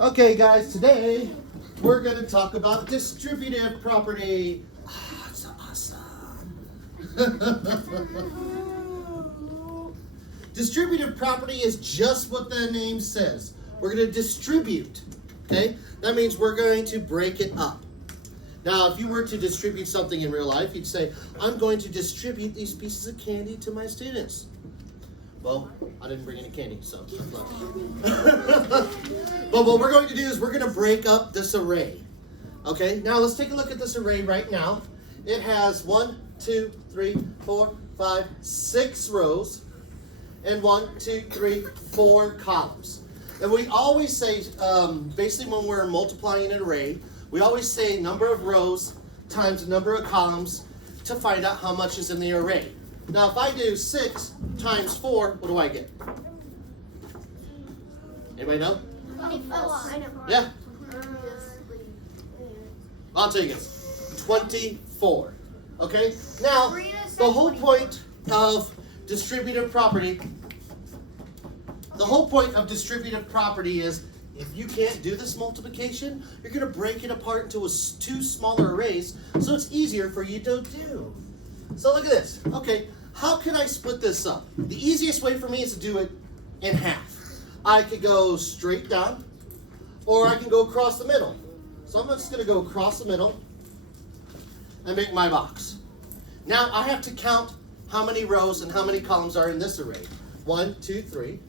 Okay, guys, today we're going to talk about distributive property. Ah, it's so awesome. Distributive property is just what the name says. We're going to distribute, okay? That means we're going to break it up. Now, if you were to distribute something in real life, you'd say, I'm going to distribute these pieces of candy to my students. Well, I didn't bring any candy, so. But what we're going to do is we're going to break up this array. Okay, now let's take a look at this array right now. It has 1, 2, 3, 4, 5, 6 rows, and 1, 2, 3, 4 columns. And we always say, basically when we're multiplying an array, we always say number of rows times the number of columns to find out how much is in the array. Now, if I do 6 times 4, what do I get? Anybody know? 24. Yeah? I'll tell you guys. 24. Okay? Now, the whole point of distributive property, is if you can't do this multiplication, you're going to break it apart into 2 smaller arrays so it's easier for you to do. So look at this. Okay, how can I split this up? The easiest way for me is to do it in half. I could go straight down, or I can go across the middle. So I'm just going to go across the middle and make my box. Now I have to count how many rows and how many columns are in this array. 1, 2, 3,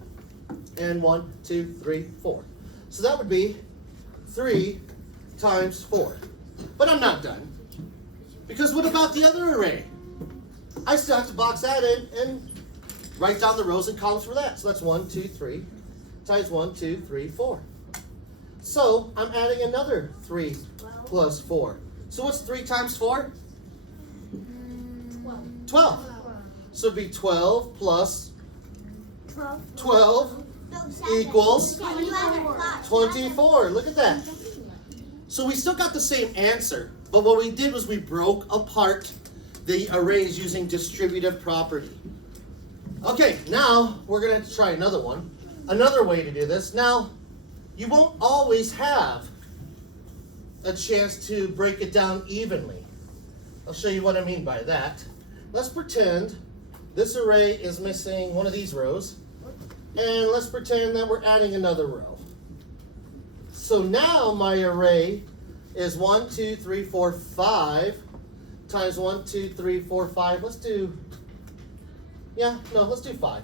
and 1, 2, 3, 4. So that would be 3 times 4. But I'm not done. Because what about the other array? I still have to box that in and write down the rows and columns for that. So that's 1, 2, 3 times 1, 2, 3, 4. So I'm adding another 3 plus 4. So what's 3 times 4? 12. So it'd be 12 plus 12 equals 24. Look at that. So we still got the same answer, but what we did was we broke apart the arrays using distributive property. Okay, now we're going to try another one. Another way to do this. Now, you won't always have a chance to break it down evenly. I'll show you what I mean by that. Let's pretend this array is missing one of these rows. And let's pretend that we're adding another row. So now my array is 1, 2, 3, 4, 5 times 1, 2, 3, 4, 5. Let's do 5.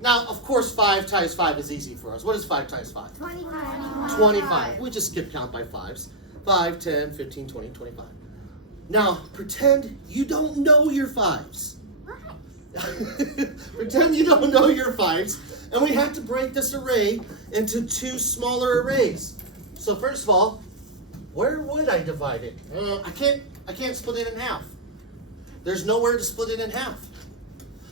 Now, of course, 5 times 5 is easy for us. What is 5 times 5? 25. We just skip count by 5s. 5, 10, 15, 20, 25. Now, pretend you don't know your 5s. Pretend you don't know your 5s. And we have to break this array into 2 smaller arrays. So first of all, where would I divide it? I can't split it in half. There's nowhere to split it in half.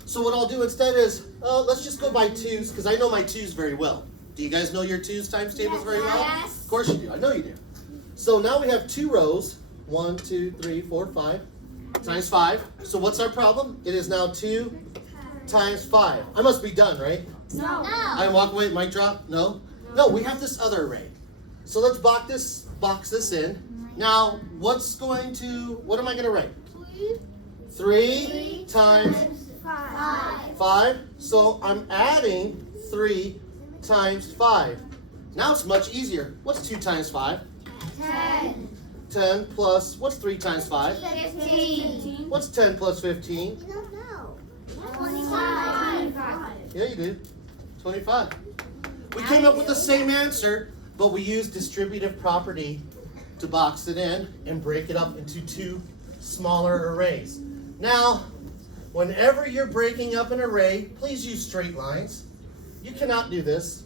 So what I'll do instead is, let's just go by 2s, because I know my 2s very well. Do you guys know your 2s times tables very well? Yes. Of course you do. I know you do. So now we have 2 rows. 1, 2, 3, 4, 5 times 5. So what's our problem? It is now 2 times 5. I must be done, right? No. I walk away, mic drop? No? No, we have this other array. So let's box this in. Now, what am I going to write? 3 times 5. So I'm adding 3 times 5. Now it's much easier. What's 2 times 5? 10. 10 plus, what's 3 times 5? 15. What's 10 plus 15? You don't know. 25. Yeah, you do. 25. We came up with the same answer, but we used distributive property to box it in and break it up into 2 smaller arrays. Now, whenever you're breaking up an array, please use straight lines. You cannot do this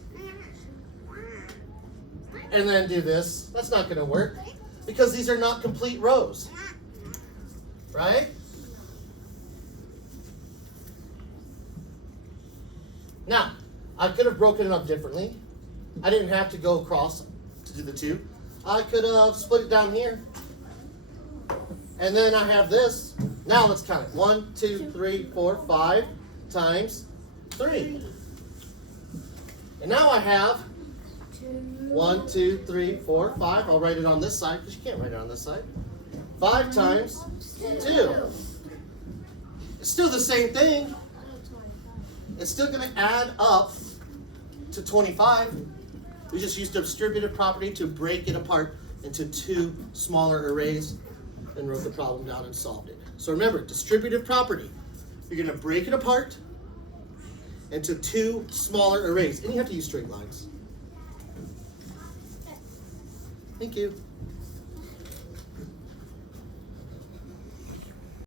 and then do this. That's not going to work because these are not complete rows, right? Now, I could have broken it up differently. I didn't have to go across to do the 2. I could have split it down here. And then I have this. Now let's count it. 1, 2, 3, 4, 5 times 3. And now I have 2 1, 2, 3, 4, 5. I'll write it on this side because you can't write it on this side. 5 times 2. It's still the same thing. It's still going to add up to 25. We just used distributive property to break it apart into 2 smaller arrays and wrote the problem down and solved it. So remember, distributive property. You're going to break it apart into 2 smaller arrays. And you have to use straight lines. Thank you.